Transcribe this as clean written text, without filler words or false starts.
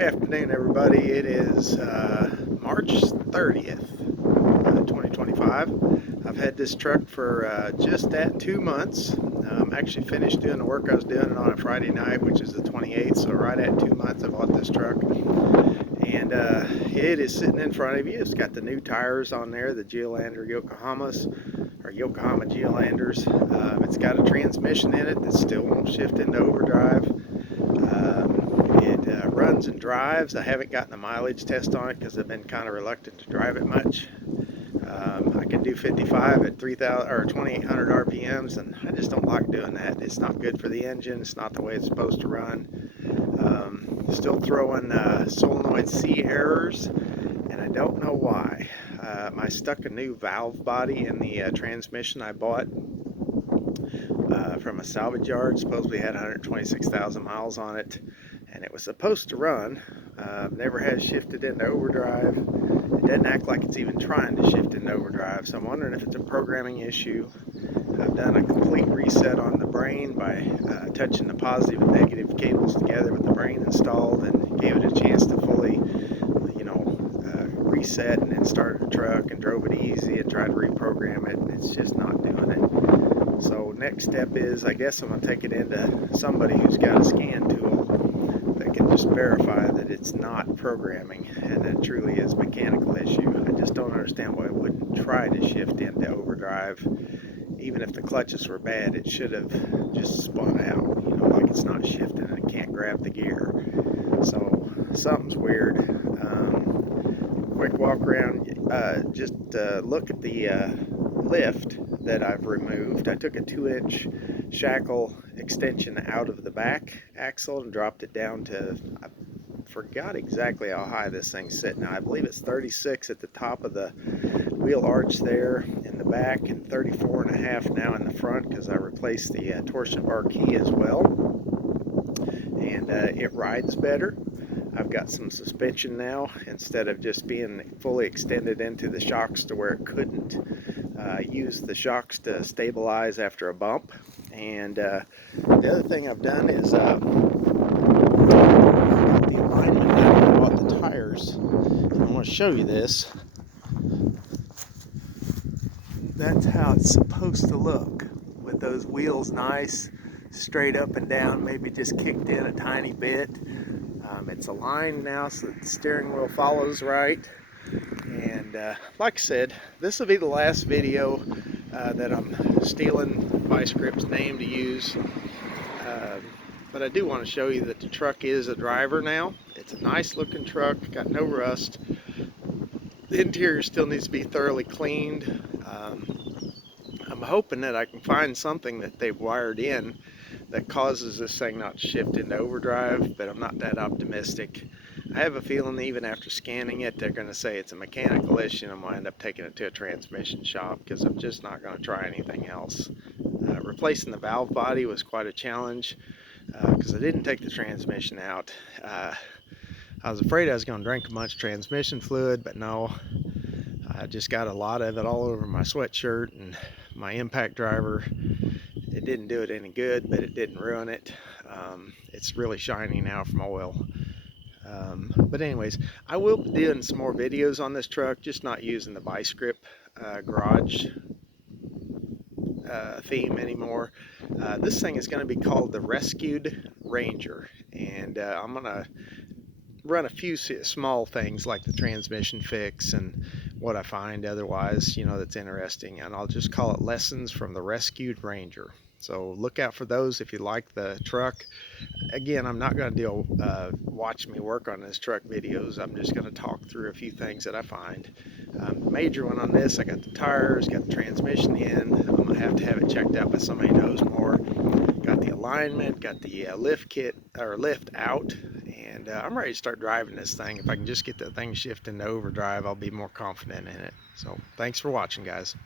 Afternoon, everybody. It is March 30th, 2025. I've had this truck for just at 2 months. Actually finished doing the work I was doing on a Friday night, which is the 28th, so right at 2 months I bought this truck. And it is sitting in front of you. It's got the new tires on there, the Geolander Yokohamas, or Yokohama Geolanders. It's got a transmission in it that still won't shift into overdrive. It runs and drives. I haven't gotten the mileage test on it because I've been kind of reluctant to drive it much. I can do 55 at 3,000 or 2,800 RPMs, and I just don't like doing that. It's not good for the engine. It's not the way it's supposed to run. Still throwing solenoid C errors, and I don't know why. I stuck a new valve body in the transmission I bought from a salvage yard. Supposedly had 126,000 miles on it, and it was supposed to run. Never has shifted into overdrive. It doesn't act like it's even trying to shift into overdrive, so I'm wondering if it's a programming issue. I've done a complete reset on the brain by touching the positive and negative cables together with the brain installed, and gave it a chance to fully, reset, and then started the truck and drove it easy and tried to reprogram it, and it's just not doing it. So next step is, I guess I'm going to take it into somebody who's got a scan tool that can just verify that it's not programming and that it truly is a mechanical issue. I just don't understand why it wouldn't try to shift into overdrive. Even if the clutches were bad, it should have just spun out, like it's not shifting and it can't grab the gear. So something's weird. Quick walk around, just look at the lift that I've removed. I took a 2-inch shackle extension out of the back axle and dropped it down to, I forgot exactly how high this thing's sitting. Now I believe it's 36 at the top of the wheel arch there in the back, and 34.5 now in the front, because I replaced the torsion bar key as well, and it rides better. I've got some suspension now, instead of just being fully extended into the shocks to where it couldn't use the shocks to stabilize after a bump. And the other thing I've done is got the alignment down when I bought the tires. And I want to show you this. That's how it's supposed to look, with those wheels nice, straight up and down, maybe just kicked in a tiny bit. It's aligned now so that the steering wheel follows right. And like I said, this will be the last video that I'm stealing ViceGrip's name to use. But I do want to show you that the truck is a driver now. It's a nice looking truck, got no rust. The interior still needs to be thoroughly cleaned. I'm hoping that I can find something that they've wired in that causes this thing not to shift into overdrive, but I'm not that optimistic. I have a feeling even after scanning it, they're going to say it's a mechanical issue, and I'm going to end up taking it to a transmission shop, because I'm just not going to try anything else. Replacing the valve body was quite a challenge, because I didn't take the transmission out. I was afraid I was going to drink a bunch of transmission fluid, but no. I just got a lot of it all over my sweatshirt and my impact driver. It didn't do it any good, but it didn't ruin it. It's really shiny now from oil. But anyways, I will be doing some more videos on this truck, just not using the ViceGrip Garage theme anymore. This thing is going to be called the Rescued Ranger, and I'm going to run a few small things like the transmission fix and what I find otherwise, that's interesting, and I'll just call it Lessons from the Rescued Ranger. So look out for those if you like the truck. Again, I'm not going to do watch me work on this truck videos. I'm just going to talk through a few things that I find. The major one on this, I got the tires, got the transmission in. I'm going to have it checked out by somebody who knows more. Got the alignment, got the lift kit or lift out, and I'm ready to start driving this thing. If I can just get the thing shifting to overdrive, I'll be more confident in it. So thanks for watching, guys.